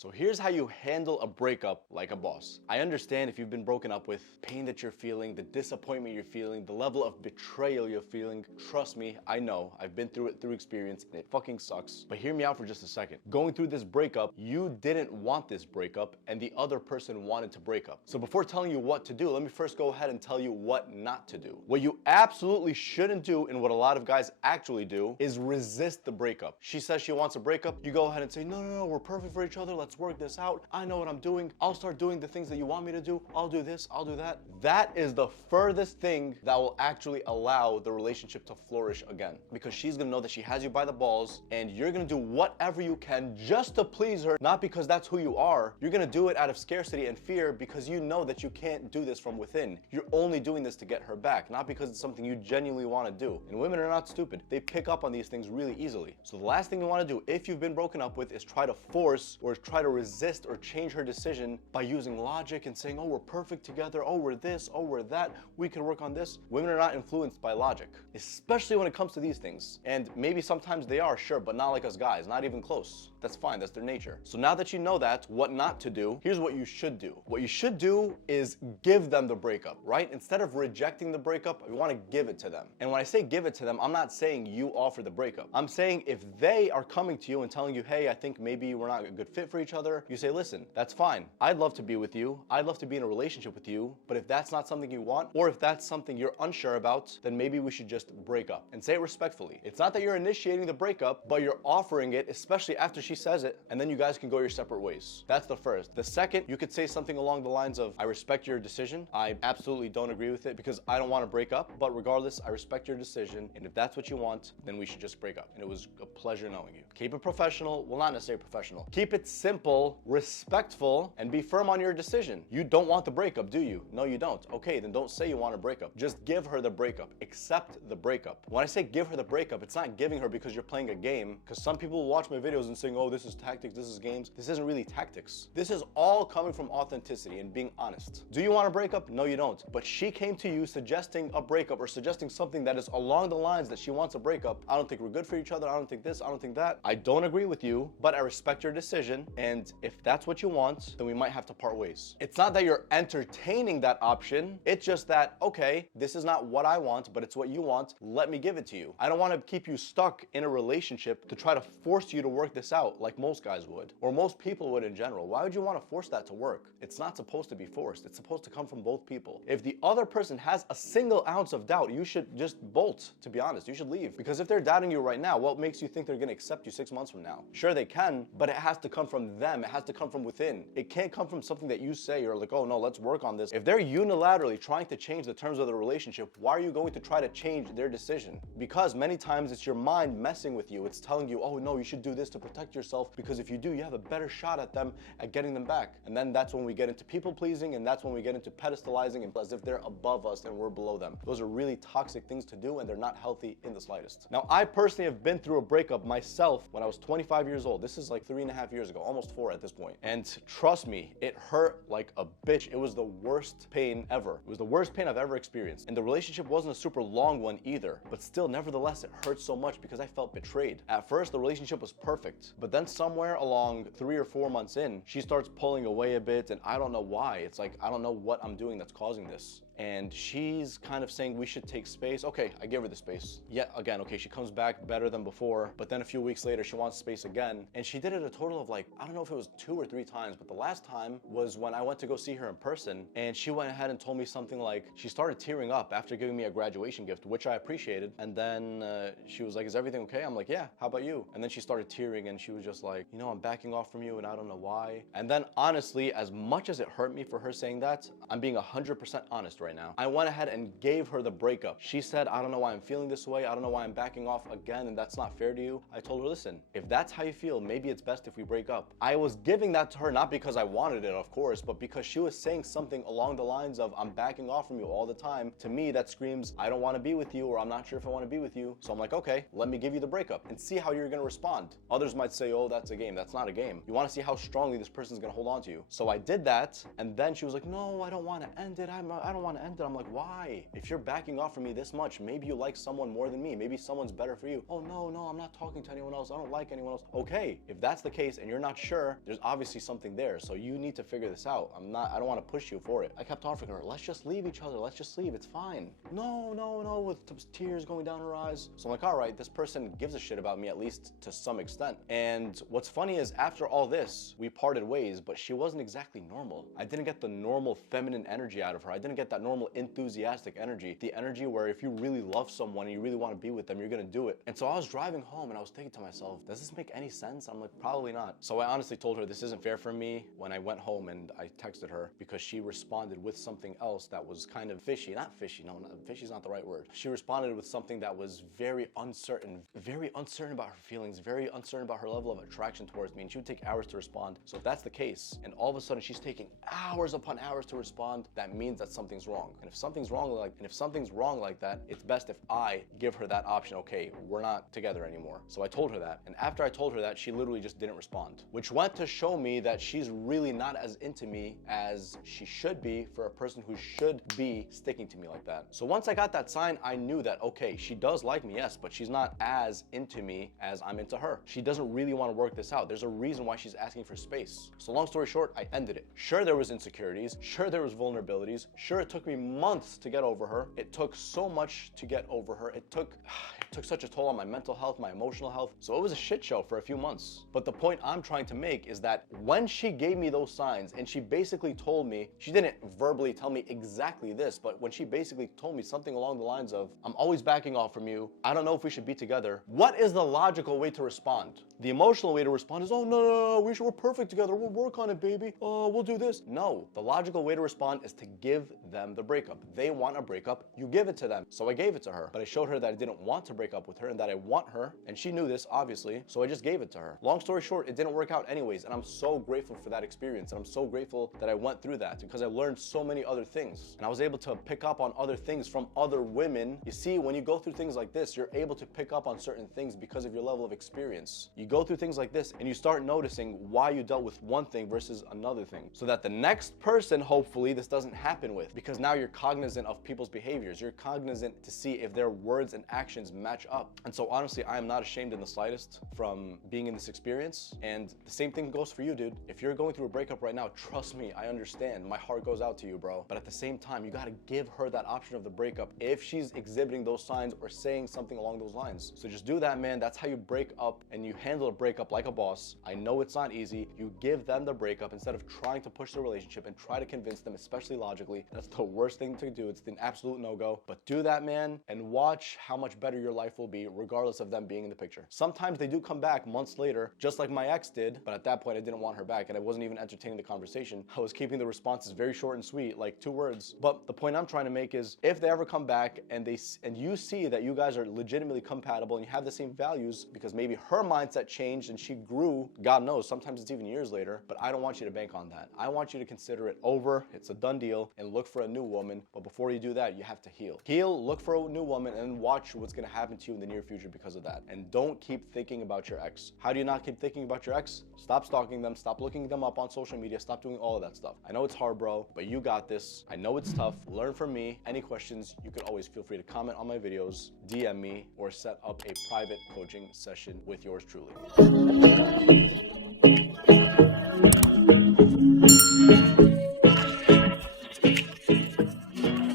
So here's how you handle a breakup like a boss. I understand if you've been broken up with, pain that you're feeling, the disappointment you're feeling, the level of betrayal you're feeling. Trust me, I know. I've been through it through experience and it fucking sucks. But hear me out for just a second. Going through this breakup, you didn't want this breakup and the other person wanted to break up. So before telling you what to do, let me first go ahead and tell you what not to do. What you absolutely shouldn't do, and what a lot of guys actually do, is resist the breakup. She says she wants a breakup, you go ahead and say, no, we're perfect for each other, let's work this out. I know what I'm doing. I'll start doing the things that you want me to do. I'll do this, I'll do that. That is the furthest thing that will actually allow the relationship to flourish again. Because she's gonna know that she has you by the balls and you're gonna do whatever you can just to please her, not because that's who you are. You're gonna do it out of scarcity and fear because you know that you can't do this from within. You're only doing this to get her back, not because it's something you genuinely wanna do. And women are not stupid. They pick up on these things really easily. So the last thing you wanna do if you've been broken up with is try to force or try to resist or change her decision by using logic and saying, oh, we're perfect together, oh, we're this, oh, we're that, we can work on this. Women are not influenced by logic, especially when it comes to these things. And maybe sometimes they are, sure, but not like us guys, not even close. That's fine, that's their nature. So now that you know that, what not to do, here's what you should do. What you should do is give them the breakup, right? Instead of rejecting the breakup, you wanna give it to them. And when I say give it to them, I'm not saying you offer the breakup. I'm saying if they are coming to you and telling you, hey, I think maybe we're not a good fit for each other, you say, listen, that's fine. I'd love to be with you. I'd love to be in a relationship with you. But if that's not something you want, or if that's something you're unsure about, then maybe we should just break up. And say it respectfully. It's not that you're initiating the breakup, but you're offering it, especially after she says it, and then you guys can go your separate ways. That's the first. The second, you could say something along the lines of, I respect your decision. I absolutely don't agree with it because I don't want to break up, but regardless, I respect your decision. And if that's what you want, then we should just break up. And it was a pleasure knowing you. Keep it professional. Well, not necessarily professional. Keep it simple, respectful, and be firm on your decision. You don't want the breakup, do you? No, you don't. Okay, then don't say you want a breakup. Just give her the breakup. Accept the breakup. When I say give her the breakup, it's not giving her because you're playing a game, because some people will watch my videos and saying, oh, this is tactics, this is games. This isn't really tactics. This is all coming from authenticity and being honest. Do you want a breakup? No, you don't. But she came to you suggesting a breakup or suggesting something that is along the lines that she wants a breakup. I don't think we're good for each other. I don't think this, I don't think that. I don't agree with you, but I respect your decision. And if that's what you want, then we might have to part ways. It's not that you're entertaining that option. It's just that, okay, this is not what I want, but it's what you want. Let me give it to you. I don't want to keep you stuck in a relationship to try to force you to work this out like most guys would, or most people would in general. Why would you want to force that to work? It's not supposed to be forced. It's supposed to come from both people. If the other person has a single ounce of doubt, you should just bolt, to be honest. You should leave. Because if they're doubting you right now, what makes you think they're going to accept you 6 months from now? Sure, they can, but it has to come from them. It has to come from within. It can't come from something that you say or like, oh no, let's work on this. If they're unilaterally trying to change the terms of the relationship, why are you going to try to change their decision? Because many times it's your mind messing with you. It's telling you, oh no, you should do this to protect yourself, because if you do, you have a better shot at them at getting them back. And then that's when we get into people pleasing, and that's when we get into pedestalizing and as if they're above us and we're below them. Those are really toxic things to do, and they're not healthy in the slightest. Now, I personally have been through a breakup myself when I was 25 years old. This is like 3.5 years ago, almost 4 at this point. And trust me, it hurt like a bitch. It was the worst pain ever. It was the worst pain I've ever experienced. And the relationship wasn't a super long one either, but still, nevertheless, it hurt so much because I felt betrayed. At first, the relationship was perfect, but then somewhere along 3 or 4 months in, she starts pulling away a bit, and I don't know why. It's like, I don't know what I'm doing that's causing this. And she's kind of saying we should take space. Okay, I give her the space. Yet again, okay, she comes back better than before, but then a few weeks later, she wants space again. And she did it a total of like, I don't know if it was 2 or 3 times, but the last time was when I went to go see her in person, and she went ahead and told me something like, she started tearing up after giving me a graduation gift, which I appreciated. And then she was like, is everything okay? I'm like, yeah, how about you? And then she started tearing, and she was just like, you know, I'm backing off from you and I don't know why. And then honestly, as much as it hurt me for her saying that, I'm being 100% honest right now. I went ahead and gave her the breakup. She said, I don't know why I'm feeling this way. I don't know why I'm backing off again, and that's not fair to you. I told her, listen, if that's how you feel, maybe it's best if we break up. I was giving that to her not because I wanted it, of course, but because she was saying something along the lines of, I'm backing off from you all the time. To me, that screams, I don't want to be with you, or I'm not sure if I want to be with you. So I'm like, okay, let me give you the breakup and see how you're going to respond. Others might say, oh, that's a game. That's not a game. You want to see how strongly this person's going to hold on to you. So I did that, and then she was like, no, I don't want to end it. I don't want want to end it. I'm like, why? If you're backing off from me this much, maybe you like someone more than me. Maybe someone's better for you. Oh, no, I'm not talking to anyone else. I don't like anyone else. Okay, if that's the case and you're not sure, there's obviously something there. So you need to figure this out. I don't want to push you for it. I kept offering her, let's just leave each other. Let's just leave. It's fine. No, with tears going down her eyes. So I'm like, all right, this person gives a shit about me, at least to some extent. And what's funny is after all this, we parted ways, but she wasn't exactly normal. I didn't get the normal feminine energy out of her. I didn't get that normal enthusiastic energy. The energy where if you really love someone and you really want to be with them, you're gonna do it. And so I was driving home and I was thinking to myself, does this make any sense? I'm like, probably not. So I honestly told her this isn't fair for me when I went home, and I texted her because she responded with something else that was kind of fishy. Not fishy, no, fishy's not the right word. She responded with something that was very uncertain about her feelings, very uncertain about her level of attraction towards me, and she would take hours to respond. So if that's the case, and all of a sudden she's taking hours upon hours to respond, that means that something's wrong. And if something's wrong like that, it's best if I give her that option. Okay, we're not together anymore. So I told her that, and after I told her that, she literally just didn't respond, which went to show me that she's really not as into me as she should be for a person who should be sticking to me like that. So once I got that sign, I knew that, okay, she does like me, yes, but she's not as into me as I'm into her. She doesn't really want to work this out. There's a reason why she's asking for space. So long story short, I ended it. Sure, there was insecurities. Sure, there was vulnerabilities. Sure, it took me months to get over her. It took so much to get over her. It took such a toll on my mental health, my emotional health. So it was a shit show for a few months. But the point I'm trying to make is that when she gave me those signs and she basically told me, she didn't verbally tell me exactly this, but when she basically told me something along the lines of, I'm always backing off from you, I don't know if we should be together, what is the logical way to respond? The emotional way to respond is, oh, no, we're perfect together. We'll work on it, baby. We'll do this. No, the logical way to respond is to give them the breakup. They want a breakup, you give it to them. So I gave it to her, but I showed her that I didn't want to break up with her and that I want her, and she knew this, obviously, so I just gave it to her. Long story short, it didn't work out anyways, and I'm so grateful for that experience, and I'm so grateful that I went through that because I learned so many other things, and I was able to pick up on other things from other women. You see, when you go through things like this, you're able to pick up on certain things because of your level of experience. You go through things like this, and you start noticing why you dealt with one thing versus another thing, so that the next person, hopefully, this doesn't happen with, because now you're cognizant of people's behaviors. You're cognizant to see if their words and actions match up. And so honestly, I am not ashamed in the slightest from being in this experience. And the same thing goes for you, dude. If you're going through a breakup right now, trust me, I understand. My heart goes out to you, bro. But at the same time, you gotta give her that option of the breakup if she's exhibiting those signs or saying something along those lines. So just do that, man. That's how you break up, and you handle a breakup like a boss. I know it's not easy. You give them the breakup instead of trying to push the relationship and try to convince them, especially logically. That's the worst thing to do. It's an absolute no-go. But do that, man, and watch how much better your life will be regardless of them being in the picture. Sometimes they do come back months later, just like my ex did, but at that point I didn't want her back and I wasn't even entertaining the conversation. I was keeping the responses very short and sweet, like 2 words. But the point I'm trying to make is, if they ever come back and you see that you guys are legitimately compatible and you have the same values, because maybe her mindset changed and she grew, God knows, sometimes it's even years later, but I don't want you to bank on that. I want you to consider it over, it's a done deal, and look for a new woman. But before you do that, you have to heal, look for a new woman, and watch what's gonna happen to you in the near future because of that. And don't keep thinking about your ex. How do you not keep thinking about your ex? Stop stalking them, stop looking them up on social media, stop doing all of that stuff. I know it's hard, bro, but you got this. I know it's tough. Learn from me. Any questions, you could always feel free to comment on my videos, DM me, or set up a private coaching session with yours truly.